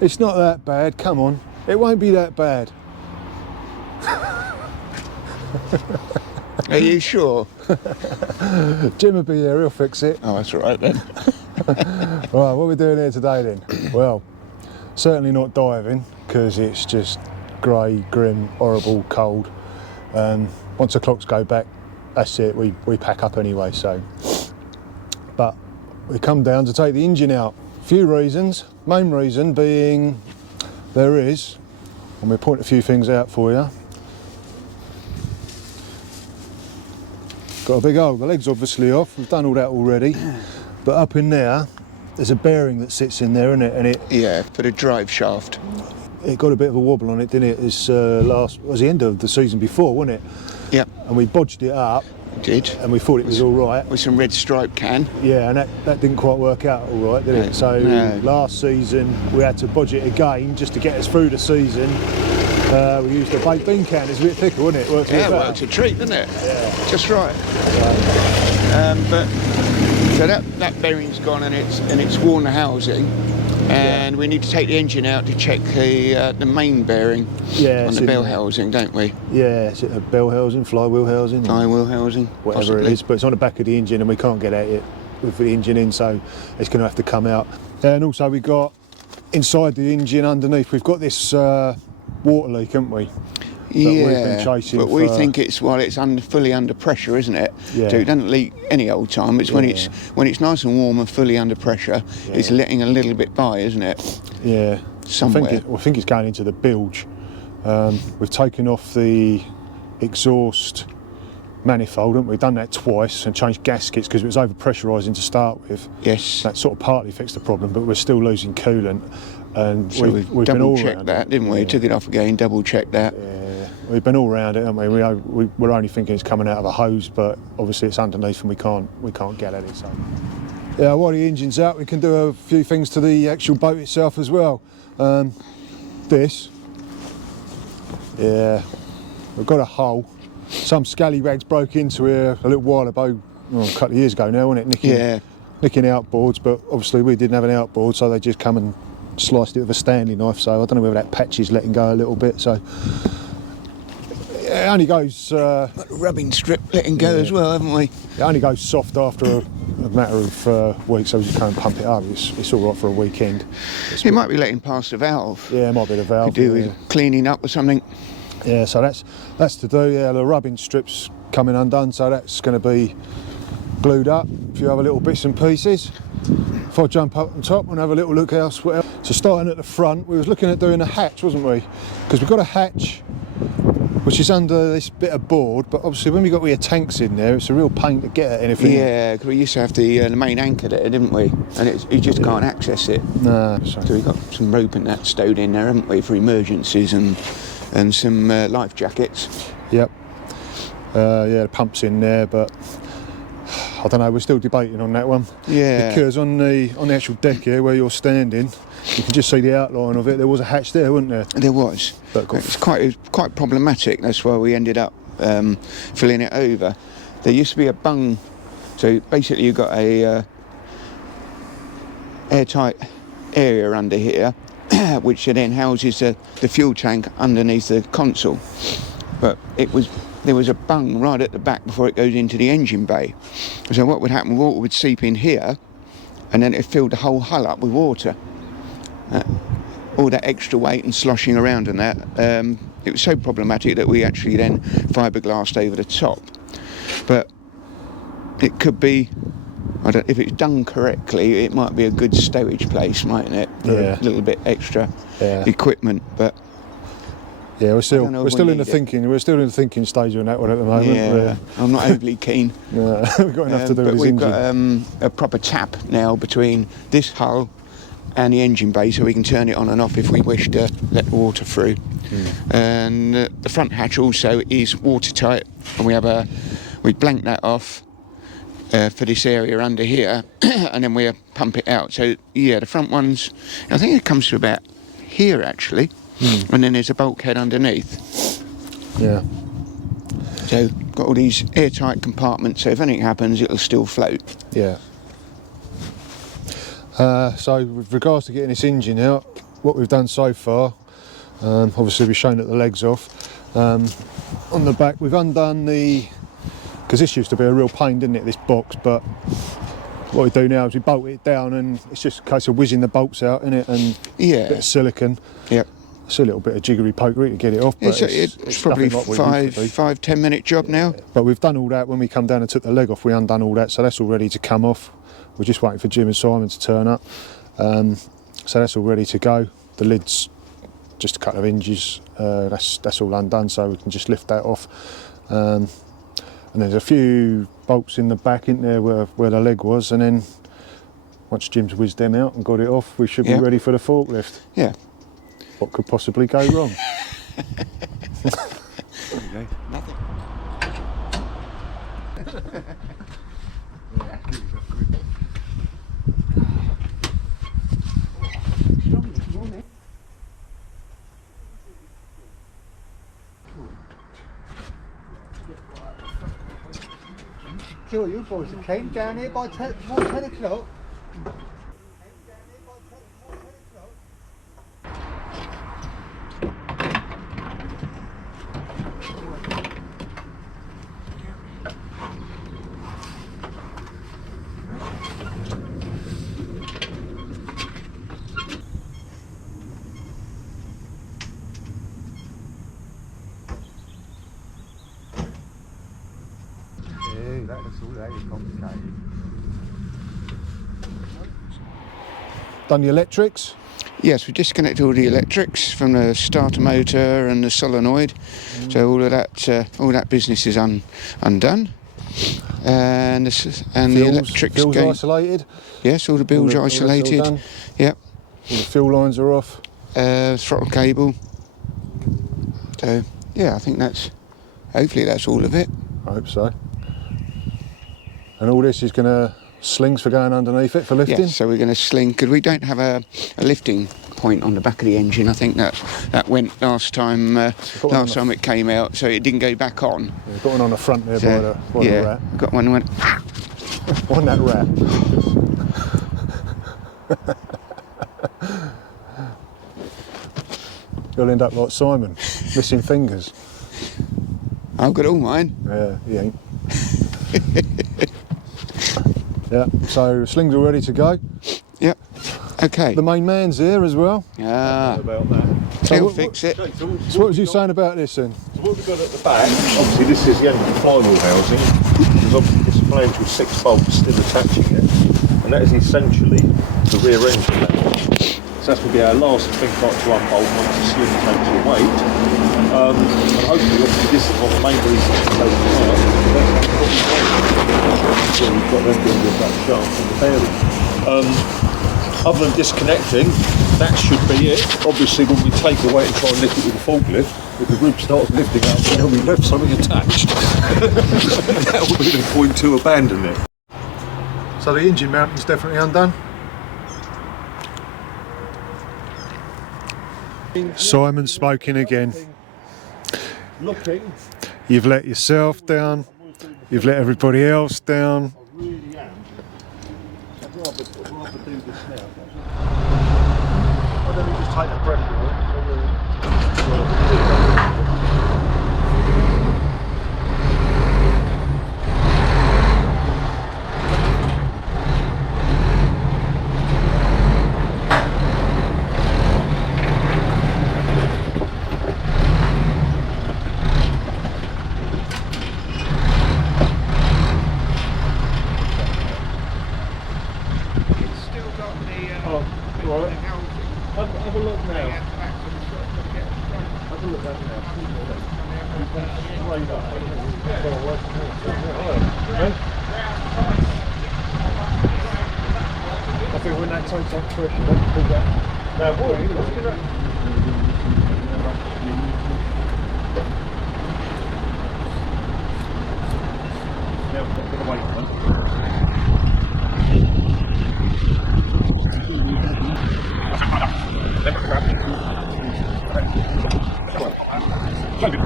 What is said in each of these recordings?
It's not that bad, come on. It won't be that bad. Are you sure? Jim will be here, he'll fix it. Oh, that's all right then. Right, what are we doing here today then? Well, certainly not diving, because it's just grey, grim, horrible, cold. Once the clocks go back, that's it, we pack up anyway, so. But we come down to take the engine out. Few reasons, main reason being there is, and we'll point a few things out for you. Got a big hole, the leg's obviously off, we've done all that already, but up in there, there's a bearing that sits in there, isn't it? And it, yeah, for the drive shaft. It got a bit of a wobble on it, didn't it? It's was the end of the season before, wasn't it? Yep. And we bodged it up. Did. And we thought it was all right. With some red stripe can. Yeah, and that didn't quite work out all right, did it? So last season we had to bodge it again just to get us through the season. We used a baked bean can. It's a bit thicker, wasn't it? Works well, it's a treat, isn't it? Yeah. Just right. But so that bearing's gone and it's worn the housing. And we need to take the engine out to check the main bearing on the bell housing, don't we? Yeah, is it a bell housing, flywheel housing? Flywheel housing, whatever possibly. It is, but it's on the back of the engine and we can't get at it with the engine in, so it's going to have to come out. And also we got inside the engine underneath, we've got this water leak, haven't we? Yeah, we've been chasing but we think it's fully under pressure, isn't it? Yeah. So it doesn't leak any old time. It's when it's nice and warm and fully under pressure. Yeah. It's letting a little bit by, isn't it? Yeah. Somewhere. I think it's going into the bilge. We've taken off the exhaust manifold, haven't we? We've done that twice and changed gaskets because it was over pressurising to start with. Yes. That sort of partly fixed the problem, but we're still losing coolant. And so we've double checked that, didn't we? Yeah. Took it off again, double checked that. Yeah. We've been all around it, haven't we? We're only thinking it's coming out of a hose, but obviously it's underneath and we can't get at it. So yeah, while the engine's out, we can do a few things to the actual boat itself as well. This, yeah, we've got a hole. Some scallywags broke into here a little while ago, a couple of years ago now, wasn't it? Nicking outboards, but obviously we didn't have an outboard, so they just come and sliced it with a Stanley knife. So I don't know whether that patch is letting go a little bit. So it only goes. Got a rubbing strip letting go as well, haven't we? It only goes soft after a matter of weeks, so we just go and pump it up. It's all right for a weekend. It might be letting past the valve. Yeah, it might be the valve. Could do with cleaning up or something. Yeah, so that's to do. Yeah, the rubbing strip's coming undone, so that's going to be glued up. A few other little bits and pieces. If I jump up on top and have a little look elsewhere. So starting at the front, we was looking at doing a hatch, wasn't we? Because we've got a hatch which is under this bit of board, but obviously when we got all your tanks in there, it's a real pain to get at anything. Yeah, because we used to have the main anchor there, didn't we? And you just can't access it. No. So we got some rope and that stowed in there, haven't we, for emergencies and some life jackets. Yep. Yeah, the pump's in there, but I don't know, we're still debating on that one. Yeah. Because on the actual deck here where you're standing, you can just see the outline of it. There was a hatch there, wasn't there? There was. But it's quite problematic. That's why we ended up filling it over. There used to be a bung, so basically you've got a airtight area under here, which then houses the fuel tank underneath the console. But there was a bung right at the back before it goes into the engine bay. So what would happen, water would seep in here, and then it filled the whole hull up with water. All that extra weight and sloshing around and that, it was so problematic that we actually then fiberglassed over the top. But it could be, if it's done correctly, it might be a good stowage place, mightn't it? For a little bit extra equipment, but. Yeah, we're still in the thinking stage on that one at the moment. Yeah, I'm not overly keen. Yeah, we've got enough to do with this engine. We've got a proper tap now between this hull and the engine bay, so we can turn it on and off if we wish to let the water through. And the front hatch also is watertight, and we blank that off for this area under here, and then we pump it out. So yeah, the front ones, I think it comes to about here actually. And then there's a bulkhead underneath. Yeah. So got all these airtight compartments, so if anything happens, it'll still float. Yeah. So with regards to getting this engine out, what we've done so far. Obviously we've shown that the leg's off. On the back we've undone the, because this used to be a real pain, didn't it, this box, but what we do now is we bolt it down and it's just a case of whizzing the bolts out in it and a bit of silicone. Yep. It's a little bit of jiggery pokery to get it off, but it's probably like 5-10 minute job now. But we've done all that. When we come down and took the leg off, we undone all that, so that's all ready to come off. We're just waiting for Jim and Simon to turn up. So that's all ready to go. The lid's just a couple of hinges. That's all undone, so we can just lift that off. And there's a few bolts in the back, in there, where the leg was, and then once Jim's whizzed them out and got it off, we should be ready for the forklift. Yeah. What could possibly go wrong? Nothing. Sure, you boys came down here by 10 o'clock. That's all that is complicated. Done the electrics? Yes, we disconnected all the electrics from the starter motor and the solenoid, so all that business is undone. And the electrics Fuel's isolated. Yes, all the bilge isolated. All Yep. All the fuel lines are off. Throttle cable. So yeah, I think hopefully that's all of it. I hope so. And all this is going to slings for going underneath it for lifting? Yes, so we're going to sling, because we don't have a lifting point on the back of the engine. I think that went last time time it came out, so it didn't go back on. Yeah, got one on the front there by the rat. Got one went on that rat. You'll end up like Simon, missing fingers. I've got all mine. Yeah, he ain't. Yeah, so slings are ready to go. Yep. Okay. The main man's here as well. About that. He'll fix it. So what was you saying about this then? So what we've got at the back, obviously this is the engine flywheel housing. There's obviously this flange with 6 bolts still attaching it, and that is essentially the rear engine level. So that's going to be our last big part to unbolt once the slim takes your weight. And hopefully, obviously, this is one of the main reasons to take it out. So we've got them doing with that shaft and the bearing. Other than disconnecting, that should be it. Obviously, when we take away and try and lift it with a forklift, if the rib starts lifting up, then we left something attached. That would be the point to abandon it. So the engine mounting's definitely undone. Simon's smoking again. Looking. You've let yourself down, you've let everybody else down. I really am. I'd rather do this now. Why don't we just take the pressure off? Have a look now. Have a look at now. I think when that takes off pressure, don't pull that. Now, what are you looking at? Now, we're going to wait for it.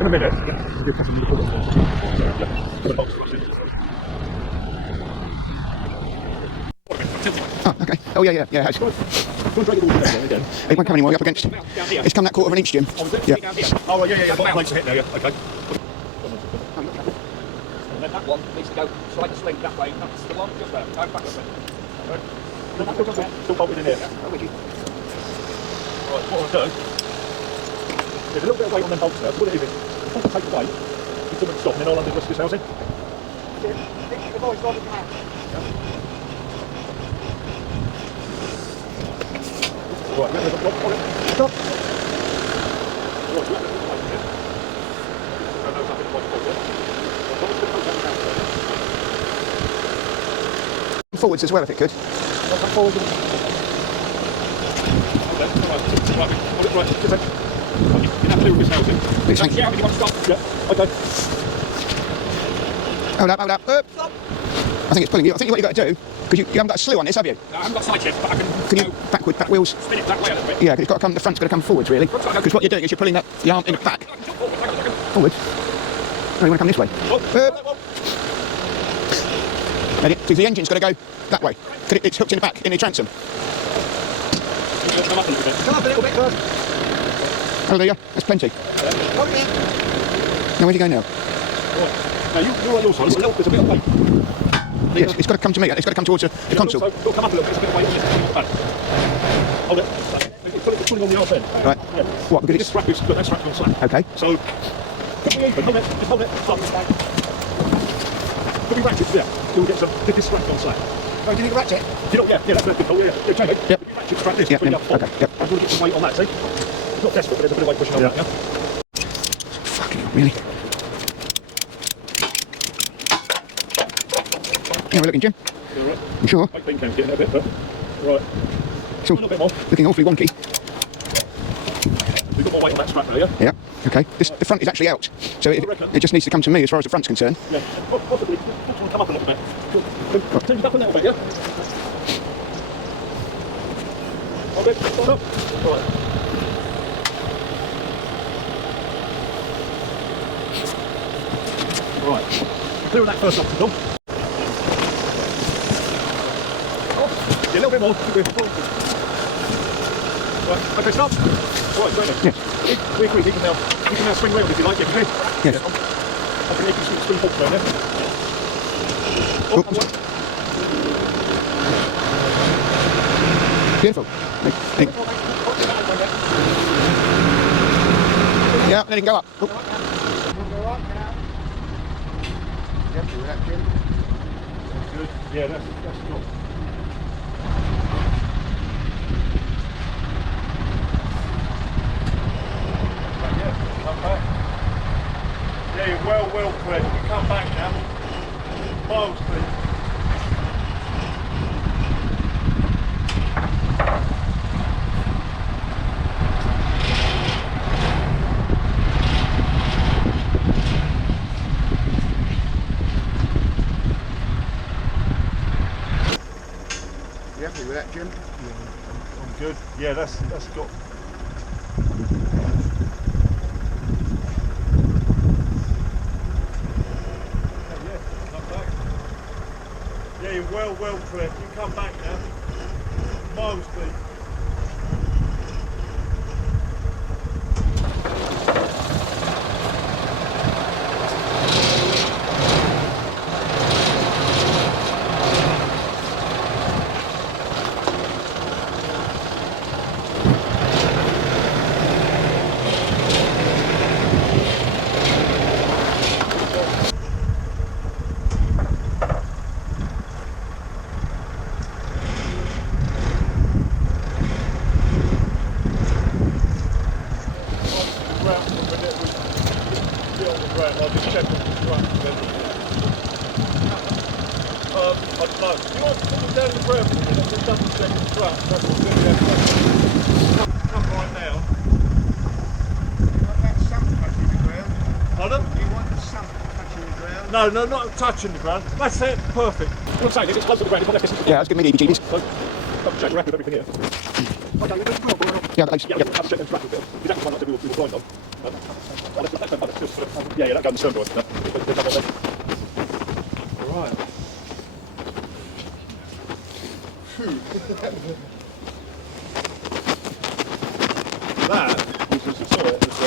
In a minute. Oh, okay. Oh, yeah. It won't come anymore, you're up against. It's come that quarter of an inch, Jim. Yeah. Oh, yeah. Bottom plates are hit now, yeah. Okay. And then that one needs to go slightly sling that way. That's the one, just there. Go back up there. Still bolted in here. I'm with you. Right, what I'll do, there's a little bit of weight on them bolts now, so what it is, if I take away, you come and stop, and then I'll undo the rest of this housing. Right, let me have a block on it. Stop. Right, let me have a block here. No, nothing quite close there. Forwards as well, if it could. I'll come forward. Right, just a sec. You can have to do with this housing. Yeah, you want to stop? Yeah, okay. Hold up. I think it's pulling you. I think what you've got to do, because you haven't got a slew on this, have you? No, I haven't got side shift, but I can. Can you back wheels? Spin it that way a little bit. Yeah, because it's got to come. The front's got to come forwards, really. Because what you're doing is you're pulling the arm in the back. Forwards. Oh, you want to come this way? Ready? So the engine's got to go that way. It's hooked in the back in the transom. Come up a little bit. Come up a little bit first. Hallelujah. That's plenty. Come in. Now where's he going now? Now you're on your side, there's a bit of weight. Yes, it's got to come to me. It's got to come towards the console. It'll come up a little bit, there's a bit of weight on this back. Hold it. It's pulling on the arse end. Right. Yeah. What? Because This strap is, look, that strap's on slack. Okay. So, could be even, hold it, just hold it. Stop. Could be ratchets, yeah. So we'll get some, this strap on slack. Oh, do you need a ratchet? You know, yeah, that's good. Oh, yeah. Yeah, change it. Yep. Ratchet strap this, Yep, bring it up. okay, yep. I'm going to get some weight on that, see? It's not desperate, but there's a bit of weight pushing on that, yeah? Fucking hell, really? How are we looking, Jim? You all right? You sure? Weight beam cam's getting a bit, but... Right. It's all A little bit more. looking awfully wonky. We've got more weight on that strap there, yeah? Yeah. Okay. The front is actually out, so it just needs to come to me as far as the front's concerned. Yeah. Possibly. Come up a little bit. Turn it up a little bit, yeah? Hold it. Hold up. Right. Right. Clear that first obstacle. Yeah, a little bit more. Right, okay, stop. Right, great. Yes. We agree, you can now swing round if you like, yeah, okay? Yes. I think you can swing forward now, yeah? Oh, Oops. Beautiful. Yeah, let it go up. good. Yeah, that's cool. Yeah, come back. Yeah, you're well clear. You come back now. Miles, please. You happy with that, Jim? Yeah, I'm good. Yeah, that's got. Yeah, come back. Yeah, you're well clear. You come back now. Miles, please. I'll just check on the front. I don't know. You want to put them down the ground for a minute, just double check the front. That's what's going to happen. Come right now. You want that sump touching the ground? Pardon? You want the sump touching the ground? No, not touching the ground. That's it. Perfect. What I'm saying is it's close to the ground. It's not left distance. Yeah, that's giving me the heebie-jeebies. So, double check. You're happy with everything here. Okay, you're good. Yeah, but Yeah, double check them straps a bit. Exactly one that we were blind on. Yeah, that gun stern door. Right. that was, as I saw it, as a,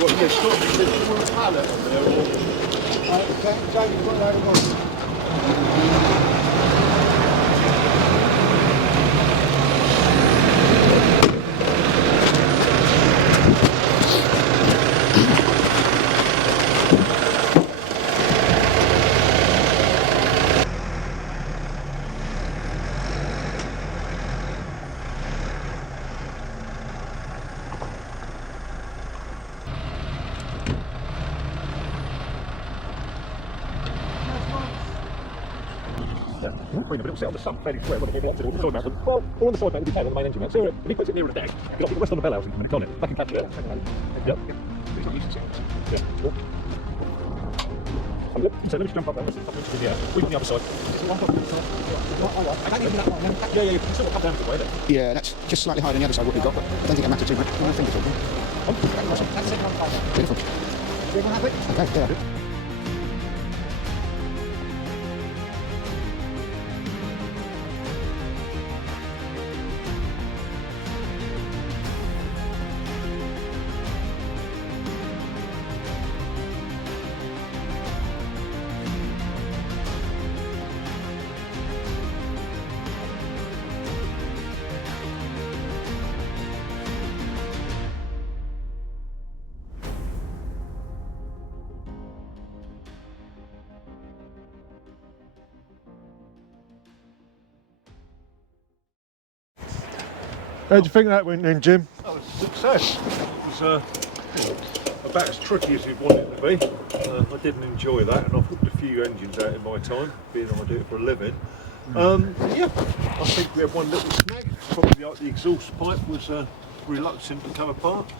what, yeah, stop, did you want a pallet on there, or? Jamie, what load of one? But it'll sit on the sump fairly square when it gets to the side mount. Well, all on the side mount will be 10 on the main engine mount. So if he puts it nearer the deck, you've got to rest on the bell housing and it's on it. Back and catch it. Yep. He's not used to it. Yeah. Sure. So let me just jump up there. Let's pop into the air. We on the other side. Yeah, you can still come down to the way there. Yeah, that's just slightly higher than the other side what we've got, but I don't think it matters too much. I think it's all good. Beautiful. Okay, yeah. How do you think that went then, Jim? That was a success. It was about as tricky as you'd want it to be. I didn't enjoy that, and I've hooked a few engines out in my time, being I do it for a living. Yeah, I think we had one little snag. Probably like the exhaust pipe was reluctant to come apart.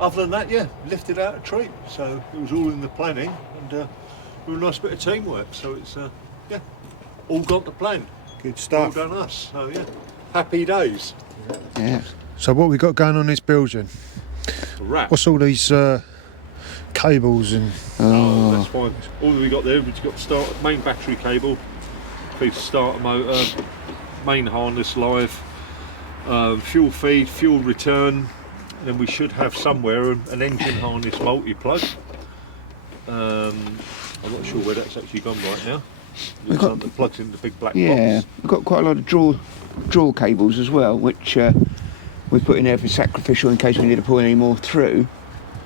Other than that, yeah, lifted out a treat. So it was all in the planning, and we were a nice bit of teamwork. So it's yeah, all gone to plan. Good stuff. Well done us. So yeah, happy days. Yeah. So what we got going on this building? A wrap. What's all these cables and... Oh, that's fine. All that we got there, we've got the start main battery cable, piece of starter motor, main harness live, fuel feed, fuel return, and then we should have somewhere an engine harness multi-plug. I'm not sure where that's actually gone right now. We've got the plugs in the big black Yeah, box. we've got quite a lot of draw cables as well, which we've put in there for sacrificial in case we need to pull any more through.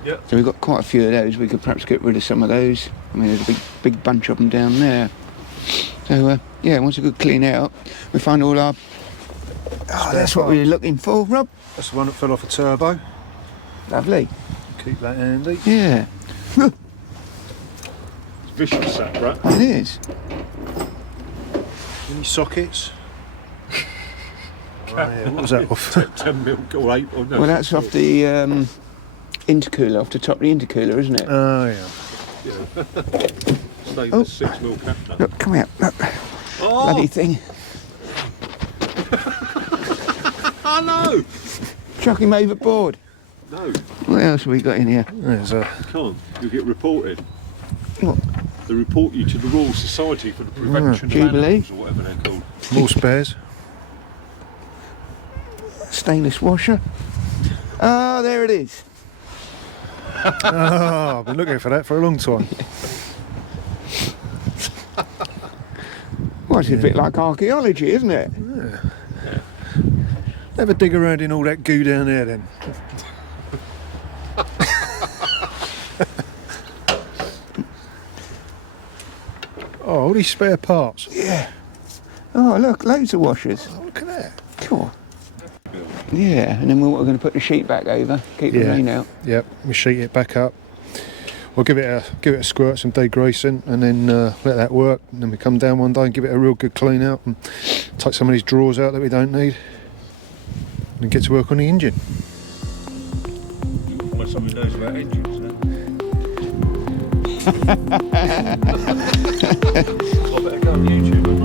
Yeah. So we've got quite a few of those. We could perhaps get rid of some of those. I mean, there's a big bunch of them down there. So yeah, once a good clean out, we find all our. Oh, that's what we were looking for, Rob. That's the one that fell off a turbo. Lovely. Keep that handy. Yeah, Vicious sack rat. it is. Any sockets? Oh, yeah. What was that off? 10 mil or 8 or no. Well, that's off the intercooler, off the top of the intercooler, isn't it? Oh, yeah. Stainless 6 mil cap nut. Look, come here. Look. Oh! Bloody thing. Oh no! Chuck him overboard. No, What else have we got in here? There's a... you can't. You'll get reported. What? They report you to the Royal Society for the Prevention of Jubilee. Animals, or whatever they're called. More spares. Stainless washer. Ah, there it is. Oh, I've been looking for that for a long time. Well, it's a bit like archaeology, isn't it? Have a dig around in all that goo down there then. Oh, all these spare parts. Yeah. Oh, look, loads of washers. Oh, look at that. Cool. Yeah, and then we're going to put the sheet back over, keep the Yeah. rain out. Yep, we sheet it back up. We'll give it a squirt, some degreasing, and then let that work. And then we come down one day and give it a real good clean out and take some of these drawers out that we don't need, and get to work on the engine. Find somebody who knows about engines now. I better go on YouTube.